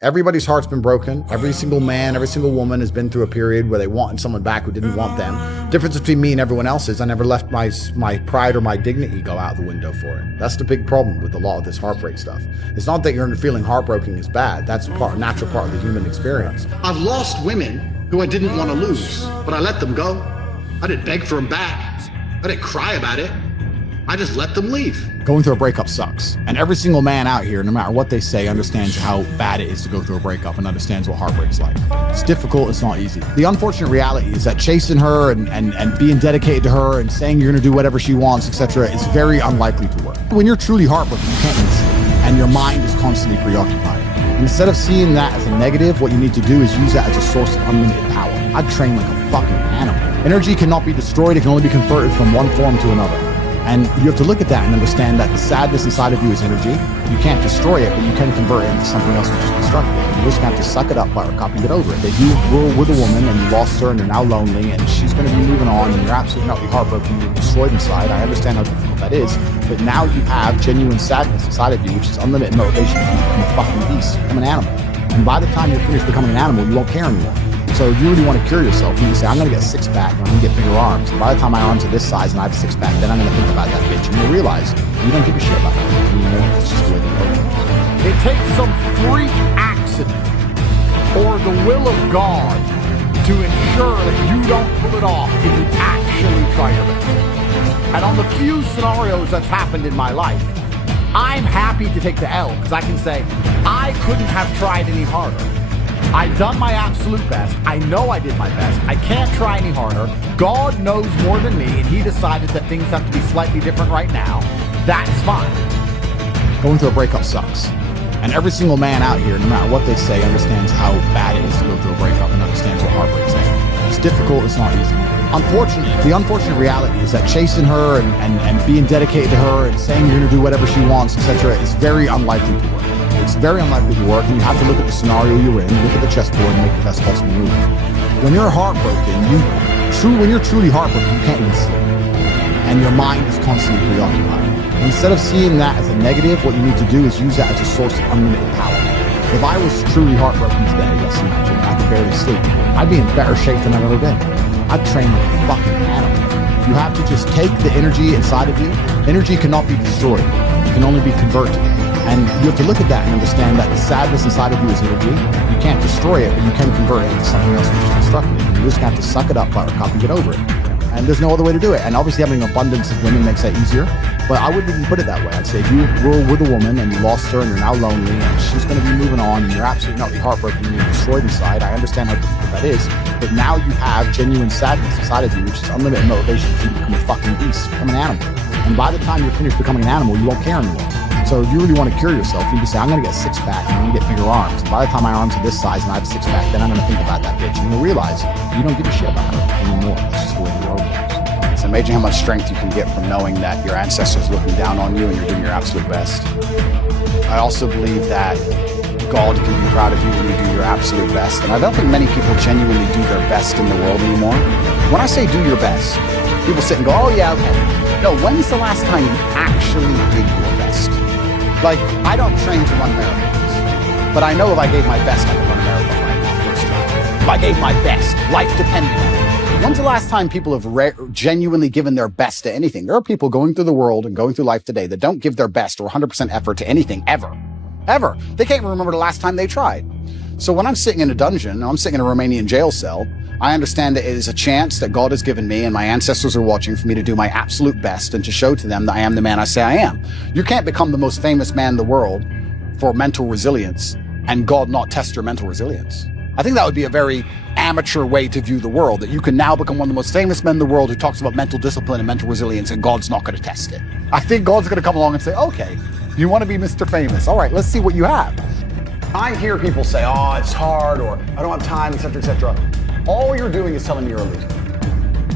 Everybody's heart's been broken. Every single man, every single woman has been through a period where they wanted someone back who didn't want them. Difference between me and everyone else is I never left my pride or my dignity go out the window for it. That's the big problem with a lot of this heartbreak stuff. It's not that you're feeling heartbroken is bad. That's a natural part of the human experience. I've lost women who I didn't want to lose, but I let them go. I didn't beg for them back. I didn't cry about it. I just let them leave. Going through a breakup sucks. And every single man out here, no matter what they say, understands how bad it is to go through a breakup and understands what heartbreak's like. It's difficult, it's not easy. The unfortunate reality is that chasing her and being dedicated to her and saying you're gonna do whatever she wants, etc., is very unlikely to work. When you're truly heartbroken, you can't even sleep, and your mind is constantly preoccupied. And instead of seeing that as a negative, what you need to do is use that as a source of unlimited power. I'd train like a fucking animal. Energy cannot be destroyed, it can only be converted from one form to another. And you have to look at that and understand that the sadness inside of you is energy. You can't destroy it, but you can convert it into something else which is constructive. You just have to suck it up, buttercup, and get over it. That you were with a woman and you lost her and you're now lonely and she's going to be moving on and you're absolutely not heartbroken, you're destroyed inside. I understand how difficult that is, but now you have genuine sadness inside of you, which is unlimited motivation for you to become a fucking beast, become an animal. And by the time you're finished becoming an animal, you won't care anymore. So if you really want to cure yourself, you can say, I'm going to get a six-pack and I'm going to get bigger arms. And by the time my arms are this size and I have a six-pack, then I'm going to think about that bitch. And you'll realize you don't give a shit about that. You know, it's just the way the world goes. It takes some freak accident or the will of God to ensure that you don't pull it off if you actually try your best. And on the few scenarios that's happened in my life, I'm happy to take the L because I can say, I couldn't have tried any harder. I done my absolute best. I know I did my best. I can't try any harder. God knows more than me, and he decided that things have to be slightly different right now. That's fine. Going through a breakup sucks. And every single man out here, no matter what they say, understands how bad it is to go through a breakup and understands what heartbreak's like. It's difficult, it's not easy. Unfortunately, the unfortunate reality is that chasing her and being dedicated to her and saying you're going to do whatever she wants, etc., is very unlikely to work. It's very unlikely to work, and you have to look at the scenario you're in, look at the chessboard, and make the best possible move. When you're heartbroken, when you're truly heartbroken, you can't even sleep, and your mind is constantly preoccupied. Instead of seeing that as a negative, what you need to do is use that as a source of unlimited power. If I was truly heartbroken today, let's imagine I could barely sleep, I'd be in better shape than I've ever been. I'd train like a fucking animal. You have to just take the energy inside of you. Energy cannot be destroyed. It can only be converted. And you have to look at that and understand that the sadness inside of you is energy. You can't destroy it, but you can convert it into something else which is constructive. You just have to suck it up, buttercup, and get over it. And there's no other way to do it. And obviously having an abundance of women makes that easier. But I wouldn't even put it that way. I'd say if you were with a woman and you lost her and you're now lonely and she's going to be moving on and you're absolutely not heartbroken and you're destroyed inside, I understand how difficult that is. But now you have genuine sadness inside of you, which is unlimited motivation for you to become a fucking beast, become an animal. And by the time you're finished becoming an animal, you won't care anymore. So if you really want to cure yourself, you can say, I'm going to get a six-pack and I'm going to get bigger arms. And by the time my arms are this size and I have a six-pack, then I'm going to think about that bitch. And you'll realize you don't give a shit about her anymore. It's just the way the world goes. It's amazing how much strength you can get from knowing that your ancestors are looking down on you and you're doing your absolute best. I also believe that God can be proud of you when you do your absolute best. And I don't think many people genuinely do their best in the world anymore. When I say do your best, people sit and go, oh yeah, okay. No, when's the last time you actually did your best? Like, I don't train to run marathons, but I know if I gave my best, I could run a marathon right now, first time. If I gave my best, life depended on it. When's the last time people have genuinely given their best to anything? There are people going through the world and going through life today that don't give their best or 100% effort to anything, ever. Ever. They can't even remember the last time they tried. So when I'm sitting in a dungeon, I'm sitting in a Romanian jail cell, I understand that it is a chance that God has given me and my ancestors are watching for me to do my absolute best and to show to them that I am the man I say I am. You can't become the most famous man in the world for mental resilience and God not test your mental resilience. I think that would be a very amateur way to view the world, that you can now become one of the most famous men in the world who talks about mental discipline and mental resilience and God's not going to test it. I think God's going to come along and say, okay, you want to be Mr. Famous. All right, let's see what you have. I hear people say, oh, it's hard, or I don't have time, etc., etc. All you're doing is telling me you're a loser.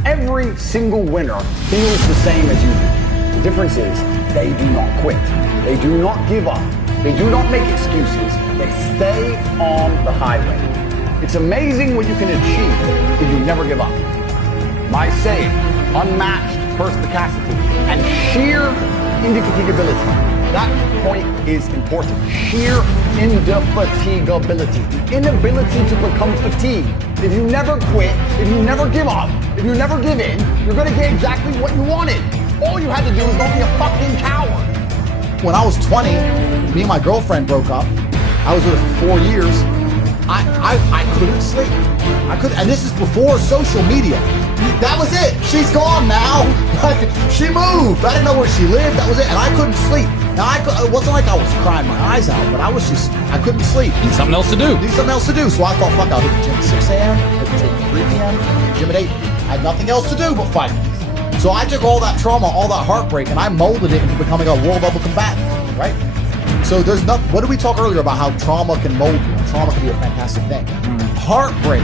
Every single winner feels the same as you do. The difference is they do not quit. They do not give up. They do not make excuses. They stay on the highway. It's amazing what you can achieve if you never give up. My saying, unmatched perspicacity and sheer indefatigability that point is important. Sheer indefatigability. The inability to become fatigued. If you never quit, if you never give up, if you never give in, you're gonna get exactly what you wanted. All you had to do was don't be a fucking coward. When I was 20, me and my girlfriend broke up. I was with her for 4 years. I couldn't sleep. I couldn't, and this is before social media. That was it. She's gone now. Like, she moved. I didn't know where she lived. That was it. And I couldn't sleep. Now, it wasn't like I was crying my eyes out, but I couldn't sleep. Need something else to do. Need something else to do. So I thought, fuck, I'll hit the gym at 6 a.m., hit the gym at 3 p.m., hit the gym at 8. I had nothing else to do but fight. So I took all that trauma, all that heartbreak, and I molded it into becoming a world-level combatant, right? So there's not. What did we talk earlier about how trauma can mold you? Trauma can be a fantastic thing. Heartbreak,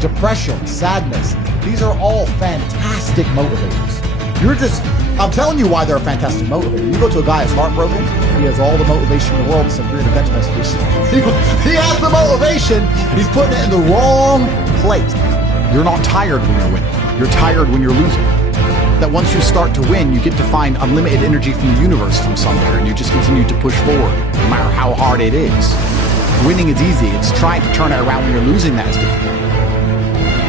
depression, sadness, these are all fantastic motivators. I'm telling you why they're a fantastic motivator. You go to a guy who's heartbroken, he has all the motivation in the world to send 300 text messages. He has the motivation, he's putting it in the wrong place. You're not tired when you're winning. You're tired when you're losing. That once you start to win, you get to find unlimited energy from the universe from somewhere, and you just continue to push forward, no matter how hard it is. Winning is easy. It's trying to turn it around when you're losing that is difficult.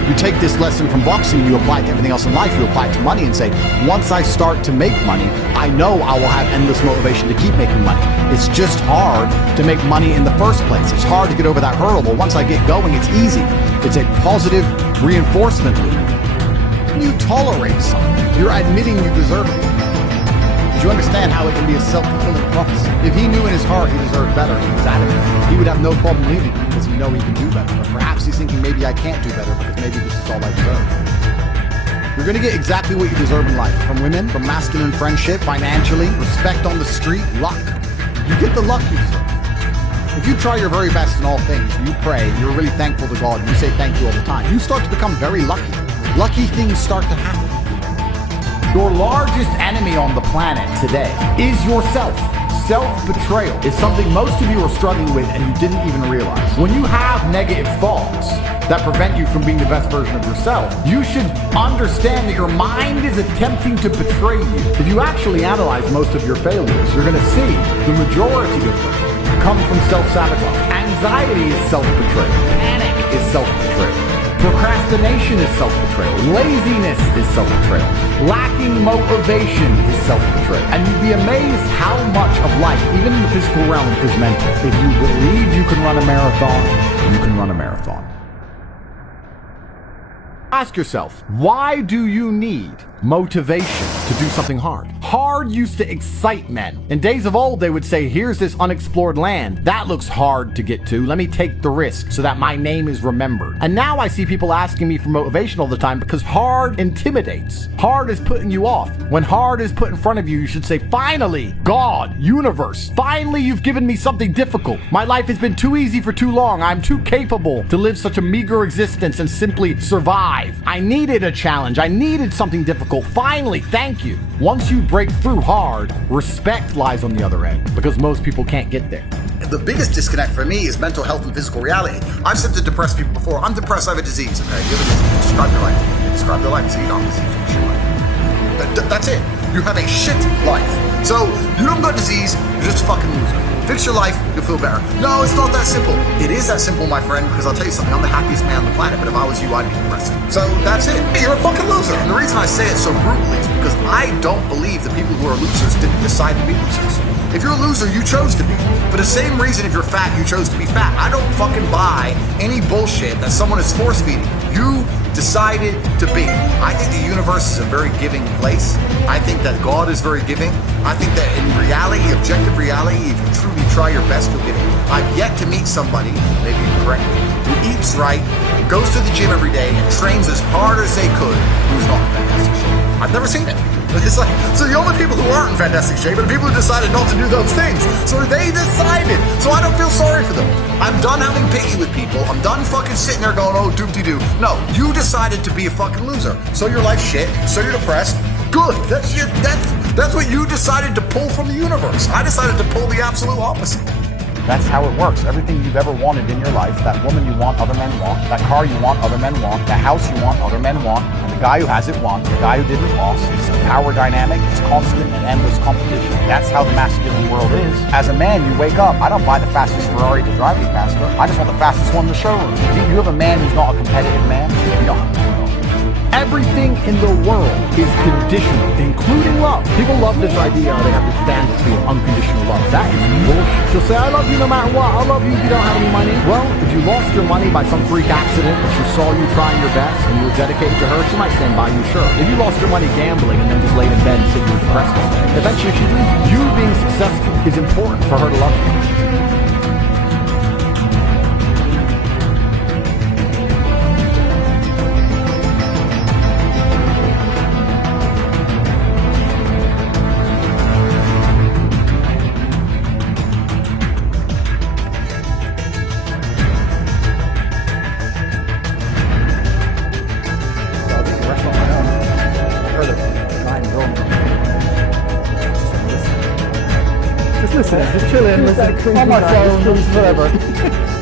You take this lesson from boxing, you apply it to everything else in life, you apply it to money and say, once I start to make money, I know I will have endless motivation to keep making money. It's just hard to make money in the first place. It's hard to get over that hurdle, but once I get going, it's easy. It's a positive reinforcement loop. When you tolerate something, you're admitting you deserve it. Do you understand how it can be a self-fulfilling prophecy? If he knew in his heart he deserved better, he was adamant, he would have no problem leaving because he know he can do better. Or perhaps he's thinking maybe I can't do better because maybe this is all I deserve. You're gonna get exactly what you deserve in life. From women, from masculine friendship, financially, respect on the street, luck. You get the luck you deserve. If you try your very best in all things, you pray, you're really thankful to God, you say thank you all the time, you start to become very lucky. Lucky things start to happen. Your largest enemy on the planet today is yourself. Self-betrayal is something most of you are struggling with and you didn't even realize. When you have negative thoughts that prevent you from being the best version of yourself, you should understand that your mind is attempting to betray you. If you actually analyze most of your failures, you're gonna see the majority of them come from self-sabotage. Anxiety is self-betrayal. Panic is self-betrayal. Procrastination is self-betrayal. Laziness is self-betrayal. Lacking motivation is self-betrayal. And you'd be amazed how much of life, even in the physical realm, is mental. If you believe you can run a marathon, you can run a marathon. Ask yourself, why do you need motivation to do something hard? Hard used to excite men. In days of old, they would say, here's this unexplored land. That looks hard to get to. Let me take the risk so that my name is remembered. And now I see people asking me for motivation all the time because hard intimidates. Hard is putting you off. When hard is put in front of you, you should say, finally, God, universe, finally you've given me something difficult. My life has been too easy for too long. I'm too capable to live such a meager existence and simply survive. I needed a challenge. I needed something difficult. Finally, thank you. Once you break through hard, respect lies on the other end because most people can't get there. The biggest disconnect for me is mental health and physical reality. I've said to depressed people before, I'm depressed, I have a disease. Okay, you have a disease. Describe your life. You describe your life, so you don't have a disease. What's your life? That's it. You have a shit life. So, you don't got disease, you're just a fucking loser. Fix your life, you'll feel better. No, it's not that simple. It is that simple, my friend, because I'll tell you something, I'm the happiest man on the planet, but if I was you, I'd be depressed. So that's it. You're a fucking loser. And the reason I say it so brutally is because I don't believe the people who are losers didn't decide to be losers. If you're a loser, you chose to be. For the same reason if you're fat, you chose to be fat. I don't fucking buy any bullshit that someone is force feeding. You decided to be. I think the universe is a very giving place. I think that God is very giving. I think that in reality, objective reality, if you truly try your best, you'll get it. I've yet to meet somebody, maybe you're correct, who eats right, goes to the gym every day, and trains as hard as they could, who's not in fantastic shape. I've never seen it. It's like, so the only people who aren't in fantastic shape are the people who decided not to do those things. So they decided. So I don't feel sorry for them. I'm done having pity with people. I'm done fucking sitting there going, oh, doop-de-doo. No, you decided to be a fucking loser. So your life's shit. So you're depressed. Good. That's what you decided to pull from the universe. I decided to pull the absolute opposite. That's how it works. Everything you've ever wanted in your life, that woman you want, other men want. That car you want, other men want. That house you want, other men want. And the guy who has it wants. The guy who didn't lost. It's a power dynamic. It's constant and endless competition. That's how the masculine world is. As a man, you wake up. I don't buy the fastest Ferrari to drive you, Casper. I just want the fastest one in the showroom. You have a man who's not a competitive man. You don't have to. Everything in the world is conditional, including love. People love this idea they have to stand to feel unconditional love. That is bullshit. She'll say, I love you no matter what. I love you if you don't have any money. Well, if you lost your money by some freak accident and she saw you trying your best and you were dedicated to her, she might stand by you, sure. If you lost your money gambling and then just laid in bed and said you were depressed all day, eventually she'd leave. You being successful is important for her to love you. Just chilling, on my phone, whatever.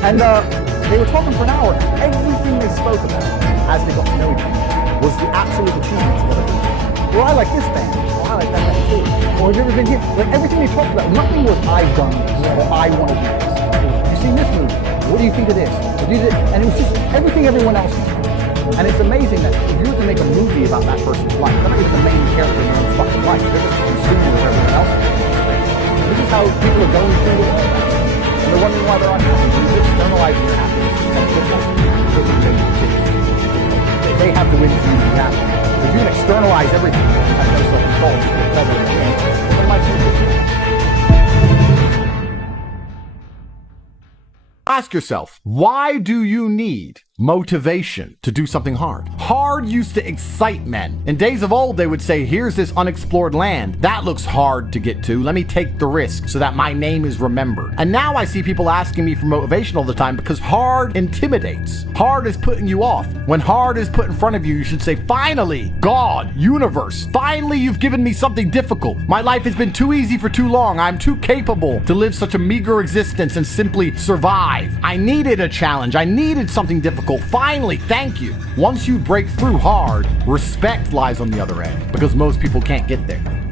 And they were talking for an hour. Everything they spoke about as they got to know each other was the absolute achievements of other people. Well, I like this band. Well, I like that band too. Or have you ever been here? Like everything they talked about, nothing was I've done this or I want to do this. You've seen this movie. What do you think of this? And it was just everything everyone else did. And it's amazing that if you were to make a movie about that person's life, they're not even the main character in their own fucking life. They're just a consumer of everyone else. This is how people are going through the world. And they're wondering why they're unhappy. You're externalizing your happiness to some they have to win for you to be happy. If you can externalize everything and have no self-control, it's better than you. Then life's good. Ask yourself, why do you need motivation to do something hard? Hard used to excite men. In days of old, they would say, here's this unexplored land. That looks hard to get to. Let me take the risk so that my name is remembered. And now I see people asking me for motivation all the time because hard intimidates. Hard is putting you off. When hard is put in front of you, you should say, finally, God, universe, finally you've given me something difficult. My life has been too easy for too long. I'm too capable to live such a meager existence and simply survive. I needed a challenge. I needed something difficult. Finally, thank you. Once you break through hard, respect lies on the other end because most people can't get there.